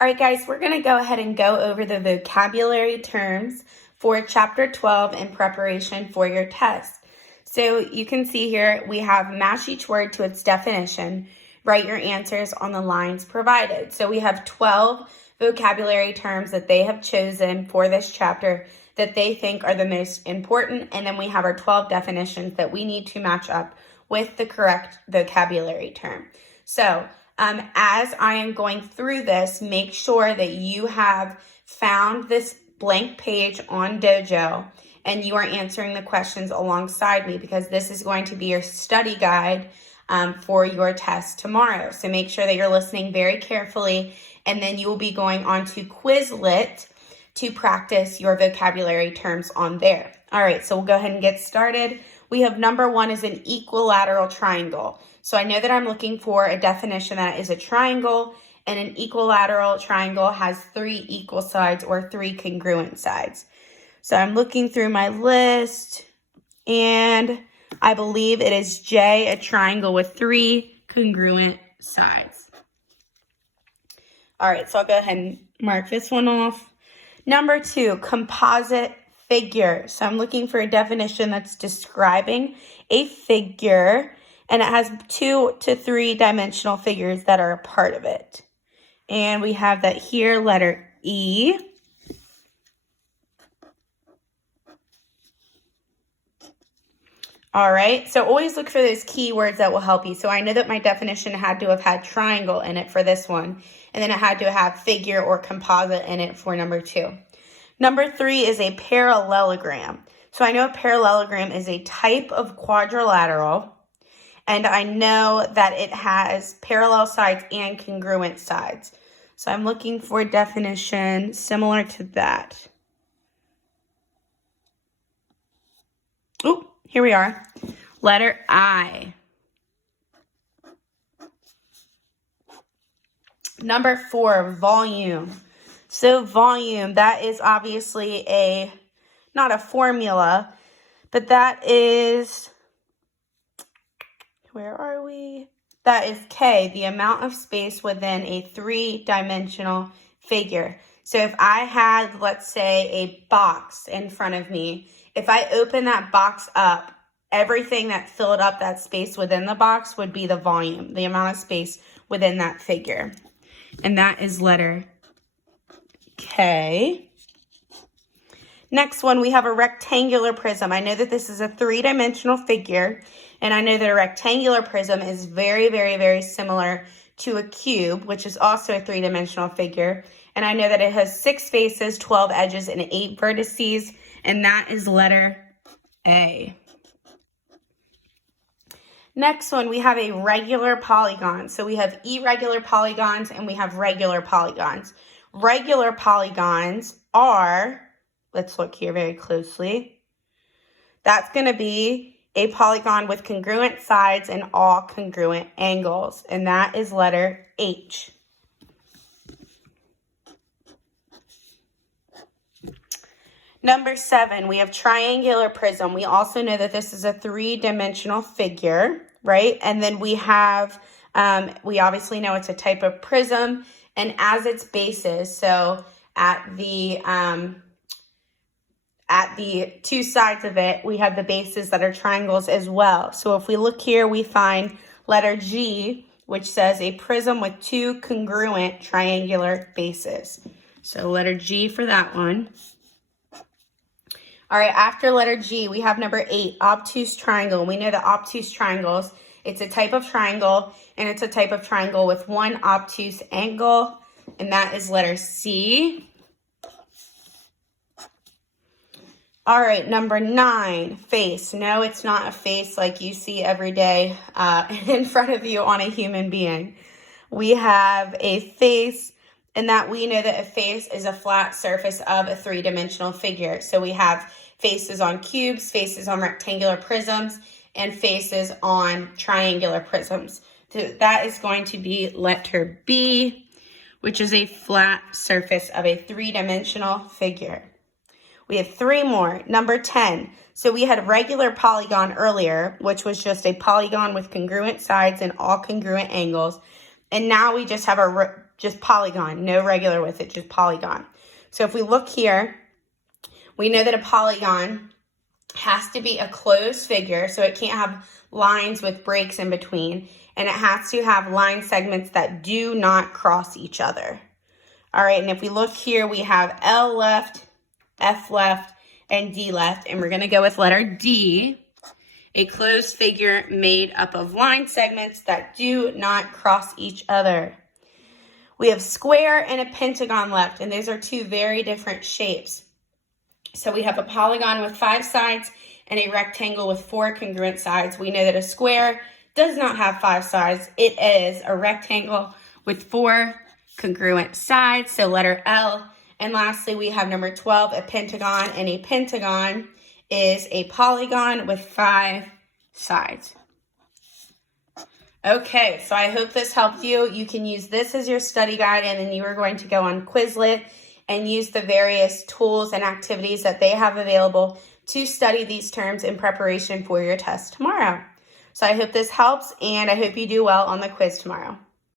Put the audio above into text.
All right, guys, we're going to go ahead and go over the vocabulary terms for Chapter 12 in preparation for your test. So you can see here we have match each word to its definition. Write your answers on the lines provided. So we have 12 vocabulary terms that they have chosen for this chapter that they think are the most important. And then we have our 12 definitions that we need to match up with the correct vocabulary term. So as I am going through this, make sure that you have found this blank page on Dojo and you are answering the questions alongside me, because this is going to be your study guide for your test tomorrow. So make sure that you're listening very carefully, and then you will be going on to Quizlet to practice your vocabulary terms on there. All right, so we'll go ahead and get started. We have number 1 is an equilateral triangle. So I know that I'm looking for a definition that is a triangle, and an equilateral triangle has 3 equal sides or 3 congruent sides. So I'm looking through my list, and I believe it is J, a triangle with 3 congruent sides. All right, so I'll go ahead and mark this one off. Number 2, composite figure. So I'm looking for a definition that's describing a figure, and it has 2 to 3 dimensional figures that are a part of it. And we have that here, letter E. All right, so always look for those keywords that will help you. So I know that my definition had to have had triangle in it for this one, and then it had to have figure or composite in it for number 2. Number 3 is a parallelogram. So I know a parallelogram is a type of quadrilateral, and I know that it has parallel sides and congruent sides. So I'm looking for a definition similar to that. Oh, here we are. Letter I. Number 4, volume. So volume, that is obviously not a formula, but that is, where are we? That is K, the amount of space within a 3-dimensional figure. So if I had, let's say, a box in front of me, if I open that box up, everything that filled up that space within the box would be the volume, the amount of space within that figure. And that is letter K. Next one, we have a rectangular prism. I know that this is a 3-dimensional figure, and I know that a rectangular prism is very, very, very similar to a cube, which is also a 3-dimensional figure. And I know that it has 6 faces, 12 edges, and 8 vertices, and that is letter A. Next one, we have a regular polygon. So we have irregular polygons and we have regular polygons. Regular polygons are, let's look here very closely. That's going to be a polygon with congruent sides and all congruent angles, and that is letter H. Number 7, we have triangular prism. We also know that this is a 3-dimensional figure, right? And then we have, we obviously know it's a type of prism, and as its bases, so at the 2 sides of it, we have the bases that are triangles as well. So if we look here, we find letter G, which says a prism with 2 congruent triangular bases. So letter G for that one. All right, after letter G, we have number 8, obtuse triangle. We know that obtuse triangles, it's a type of triangle, and it's a type of triangle with 1 obtuse angle, and that is letter C. All right, number 9, face. No, it's not a face like you see every day in front of you on a human being. We have a face, and that we know that a face is a flat surface of a 3-dimensional figure. So we have faces on cubes, faces on rectangular prisms, and faces on triangular prisms. So that is going to be letter B, which is a flat surface of a 3-dimensional figure. We have 3 more. Number 10. So we had a regular polygon earlier, which was just a polygon with congruent sides and all congruent angles. And now we just have a just polygon, no regular with it, just polygon. So if we look here, we know that a polygon has to be a closed figure, so it can't have lines with breaks in between, and it has to have line segments that do not cross each other. All right, and if we look here, we have L left, F left, and D left, and we're going to go with letter D, a closed figure made up of line segments that do not cross each other. We have square and a pentagon left, and those are two very different shapes. So we have a polygon with 5 sides and a rectangle with 4 congruent sides. We know that a square does not have 5 sides. It is a rectangle with 4 congruent sides, so letter L. And lastly, we have number 12, a pentagon, and a pentagon is a polygon with 5 sides. Okay, so I hope this helped you. You can use this as your study guide, and then you are going to go on Quizlet and use the various tools and activities that they have available to study these terms in preparation for your test tomorrow. So I hope this helps, and I hope you do well on the quiz tomorrow.